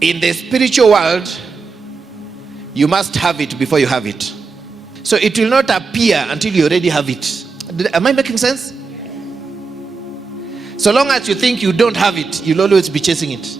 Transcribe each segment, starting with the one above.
In the spiritual world, you must have it before you have it. So it will not appear until you already have it. Am I making sense? So long as you think you don't have it, you'll always be chasing it.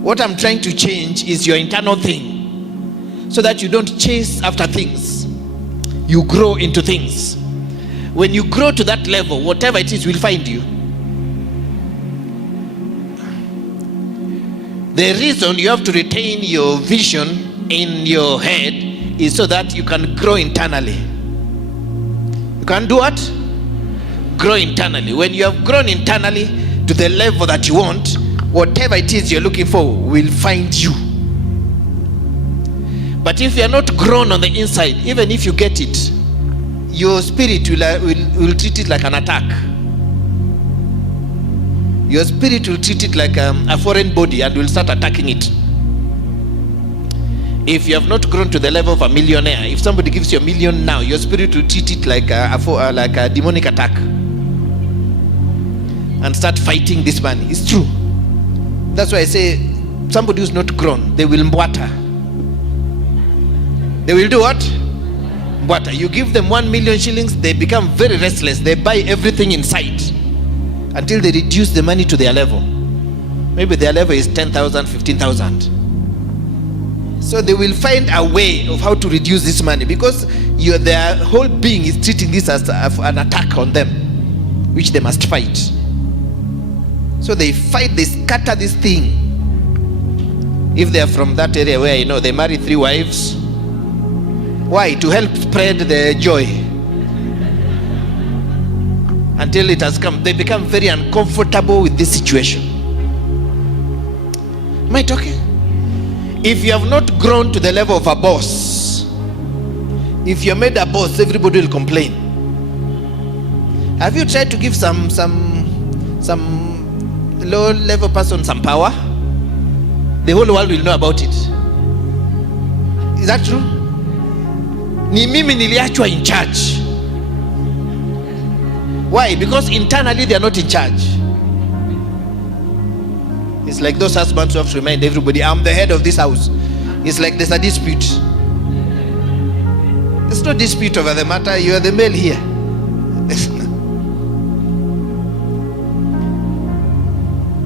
What I'm trying to change is your internal thing, so that you don't chase after things. You grow into things. When you grow to that level, whatever it is will find you. The reason you have to retain your vision in your head is so that you can grow internally. You can do what? Grow internally. When you have grown internally to the level that you want, whatever it is you're looking for will find you. But if you're not grown on the inside, even if you get it, your spirit will treat it like an attack. Your spirit will treat it like a foreign body and will start attacking it. If you have not grown to the level of a millionaire, if somebody gives you $1 million now, your spirit will treat it like a demonic attack and start fighting this man. It's true. That's why I say somebody who's not grown, they will mbwata. They will do what? Mbwata. You give them 1 million shillings, they become very restless. They buy everything in sight until they reduce the money to their level. Maybe their level is 10,000, 15,000. So they will find a way of how to reduce this money, because their whole being is treating this as an attack on them, which they must fight. So they fight, they scatter this thing. If they are from that area where they marry 3 wives, why? To help spread the joy. Until it has come, they become very uncomfortable with this situation. Am I talking? If you have not grown to the level of a boss, if you're made a boss, everybody will complain. Have you tried to give some low-level person some power? The whole world will know about it. Is that true? Ni mimi niliachwa in charge. Why? Because internally they are not in charge. It's like those husbands who have to remind everybody, I'm the head of this house. It's like there's a dispute. There's no dispute over the matter. You are the male here.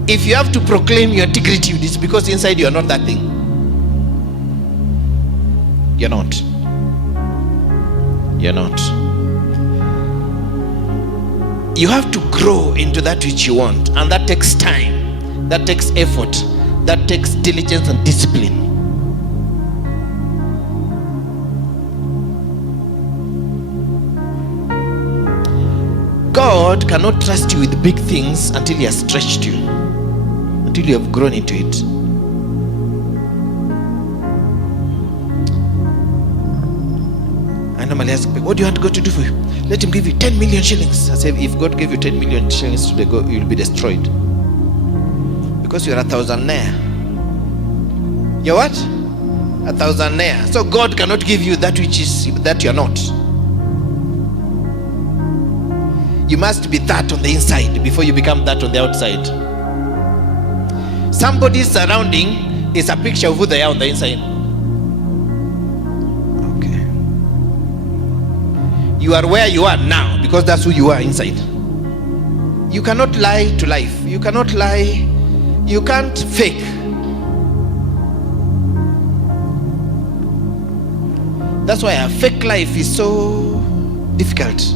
If you have to proclaim your integrity, it's because inside you are not that thing. You're not. You're not. You have to grow into that which you want, and that takes time, that takes effort, that takes diligence and discipline. God cannot trust you with big things until He has stretched you, until you have grown into it. I normally ask people, what do you want God to do for you? Let Him give you 10 million shillings. I say, if God gave you 10 million shillings today, you'll be destroyed. Because you're a thousandaire. You're what? A thousandaire. So God cannot give you that which is that you're not. You must be that on the inside before you become that on the outside. Somebody's surrounding is a picture of who they are on the inside. Okay. You are where you are now because that's who you are inside. You cannot lie to life. You cannot lie. You can't fake. That's why a fake life is so difficult.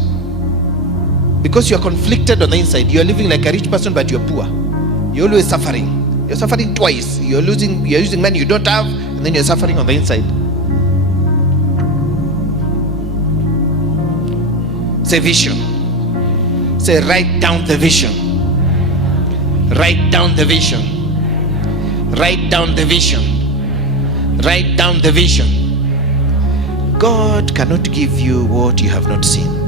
Because you are conflicted on the inside. You are living like a rich person, but you are poor. You're always suffering. You're suffering twice. You're using money you don't have, and then you're suffering on the inside. Say vision. Say write down the vision. Write down the vision. Write down the vision. Write down the vision. God cannot give you what you have not seen.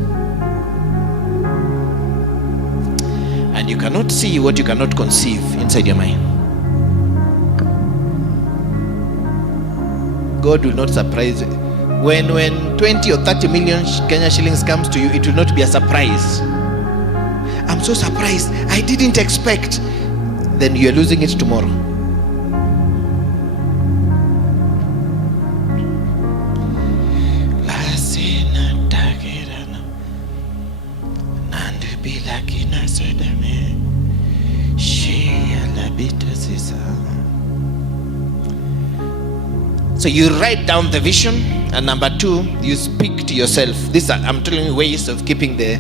And you cannot see what you cannot conceive inside your mind. God will not surprise you. When 20 or 30 million Kenya shillings comes to you, it will not be a surprise. I'm so surprised, I didn't expect. Then you're losing it tomorrow. So you write down the vision, and number 2, you speak to yourself. These are, I'm telling you, ways of keeping the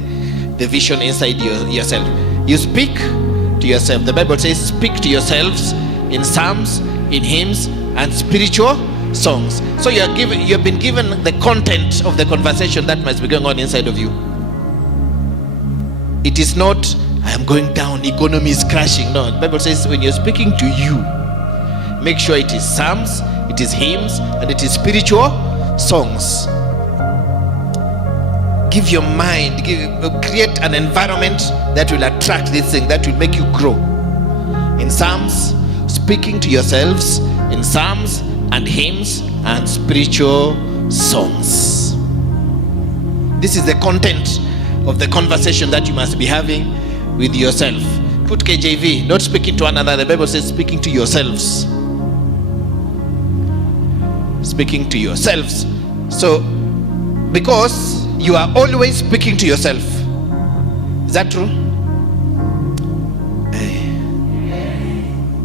vision inside yourself. You speak to yourself. The Bible says, speak to yourselves in psalms, in hymns, and spiritual songs. So you've been given the content of the conversation that must be going on inside of you. It is not, I am going down, economy is crashing. No, the Bible says when you're speaking to you, make sure it is psalms, it is hymns, and it is spiritual songs. Give your mind, create an environment that will attract this thing, that will make you grow. In psalms, speaking to yourselves, in psalms and hymns and spiritual songs. This is the content of the conversation that you must be having with yourself. Put KJV, not speaking to another. The Bible says speaking to yourselves. Speaking to yourselves. So, because you are always speaking to yourself. Is that true?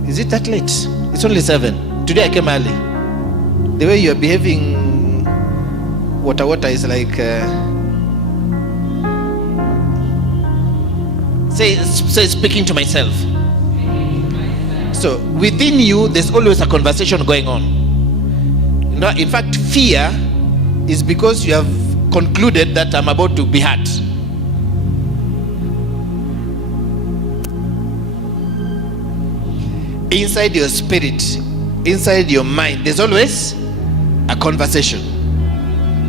Is it that late? It's only 7. Today I came early. The way you are behaving, water is like say speaking to myself. So within you there's always a conversation going on. In fact, fear is because you have concluded that I'm about to be hurt. Inside your spirit, inside your mind, there's always a conversation.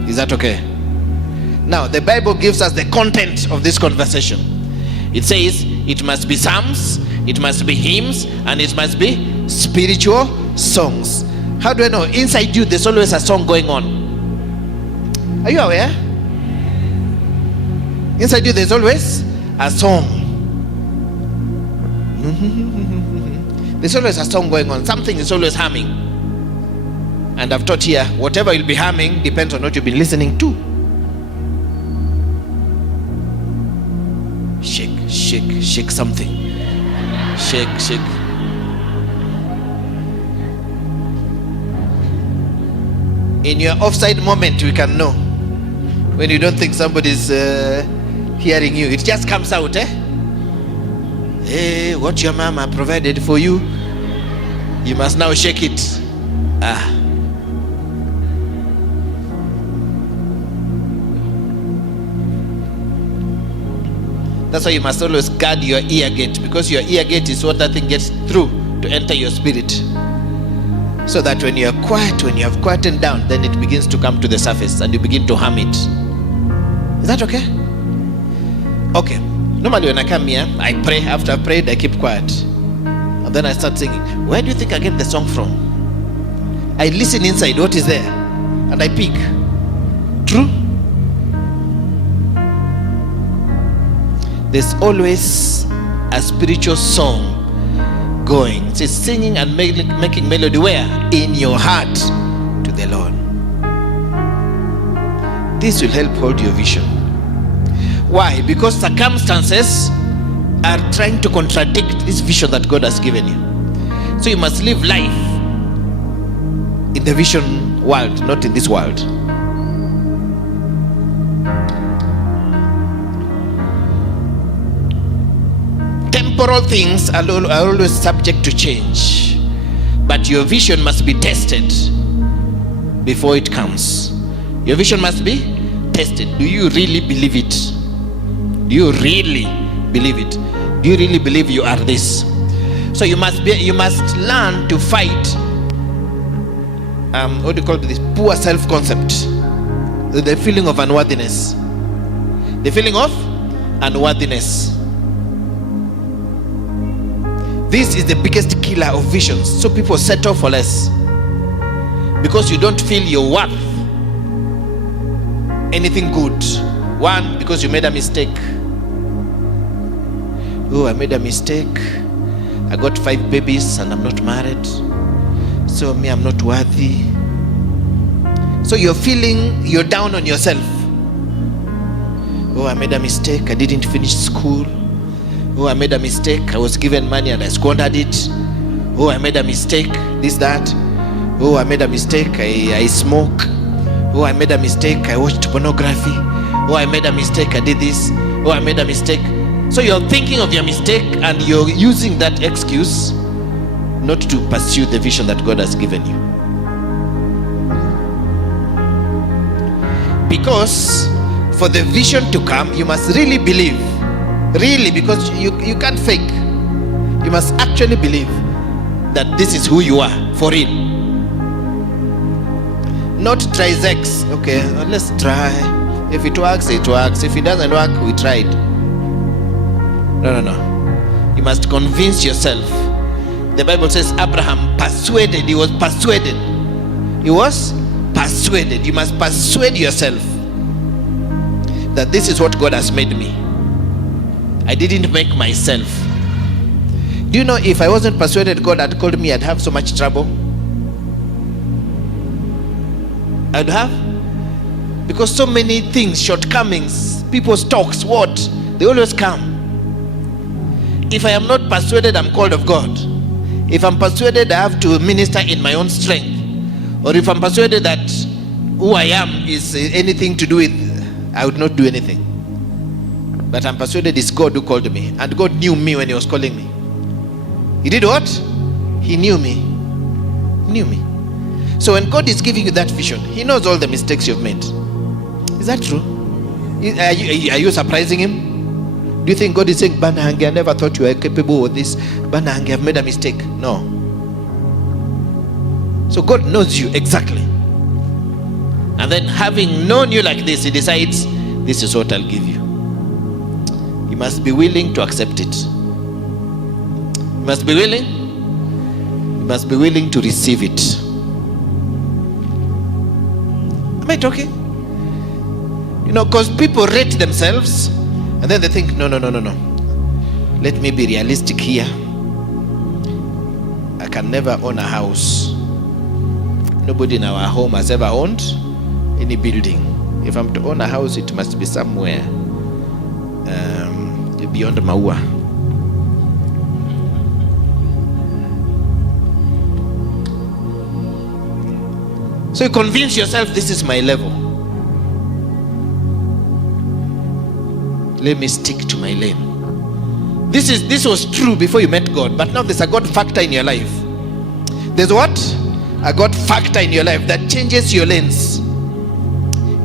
Is that okay? Now, the Bible gives us the content of this conversation. It says it must be psalms, it must be hymns, and it must be spiritual songs. How do I know? Inside you, there's always a song going on. Are you aware? Inside you, there's always a song. There's always a song going on. Something is always humming. And I've taught here, whatever you'll be humming depends on what you've been listening to. Shake something. Shake. In your offside moment, we can know when you don't think somebody's hearing you. It just comes out, Hey, what your mama provided for you, you must now shake it. That's why you must always guard your ear gate, because your ear gate is what that thing gets through to enter your spirit. So that when you're quiet, when you have quietened down, then it begins to come to the surface and you begin to hum it. Is that okay? Okay. Normally when I come here, I pray. After I prayed, I keep quiet. And then I start singing. Where do you think I get the song from? I listen inside, what is there? And I pick. True? There's always a spiritual song going. It's singing and making melody where? In your heart to the Lord. This will help hold your vision. Why? Because circumstances are trying to contradict this vision that God has given you. So you must live life in the vision world, not in this world. Temporal things are always subject to change, but your vision must be tested before it comes. Your vision must be tested. Do you really believe it? Do you really believe it? Do you really believe you are this? So you must learn to fight what do you call this? Poor self-concept, the feeling of unworthiness. The feeling of unworthiness. This is the biggest killer of visions. So people settle for less because you don't feel you're worth anything good. One, because you made a mistake. Oh, I made a mistake. I got 5 babies and I'm not married. So me, I'm not worthy. So you're feeling you're down on yourself. Oh, I made a mistake. I didn't finish school. Oh, I made a mistake. I was given money and I squandered it. Oh, I made a mistake. This, that. Oh, I made a mistake. I smoke. Oh, I made a mistake. I watched pornography. Oh, I made a mistake. I did this. Oh, I made a mistake. So you're thinking of your mistake and you're using that excuse not to pursue the vision that God has given you. Because for the vision to come, you must really believe. Really, because you can't fake. You must actually believe that this is who you are, for real. Not try sex. Okay, let's try. If it works, it works. If it doesn't work, we tried. No. You must convince yourself. The Bible says Abraham persuaded. He was persuaded. He was persuaded. You must persuade yourself that this is what God has made me. I didn't make myself. Do you know if I wasn't persuaded God had called me, I'd have so much trouble? I'd have. Because so many things, shortcomings, people's talks, what? They always come. If I am not persuaded I'm called of God, if I'm persuaded I have to minister in my own strength, or if I'm persuaded that who I am is anything to do with, I would not do anything. But I'm persuaded it's God who called me, and God knew me when he was calling me. He did what? He knew me. Knew me. So when God is giving you that vision, he knows all the mistakes you've made. Is that true? Are you surprising him? Do you think God is saying, Banahangi, I never thought you were capable of this. Banahangi, I've made a mistake. No. So God knows you exactly. And then having known you like this, he decides, this is what I'll give you. You must be willing to accept it. You must be willing. You must be willing to receive it. Am I talking? You know, because people rate themselves and then they think, no. Let me be realistic here. I can never own a house. Nobody in our home has ever owned any building. If I'm to own a house, it must be somewhere beyond Maua. So you convince yourself, this is my level. Let me stick to my lane. This was true before you met God, but now there's a God factor in your life. There's what? A God factor in your life that changes your lanes.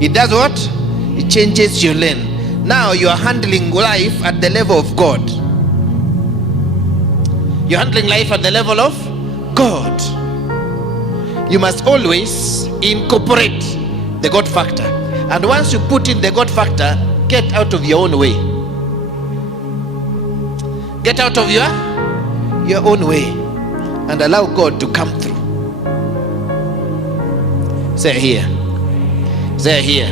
It does what? It changes your lane. Now you are handling life at the level of God. You're handling life at the level of God. You must always incorporate the God factor. And once you put in the God factor, get out of your own way. Get out of your own way and allow God to come through. Say here. Say here.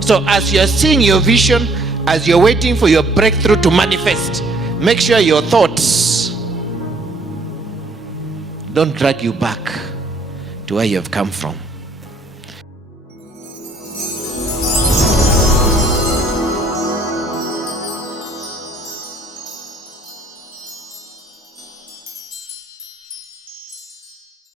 So as you're seeing your vision, as you're waiting for your breakthrough to manifest, make sure your thoughts don't drag you back to where you have come from.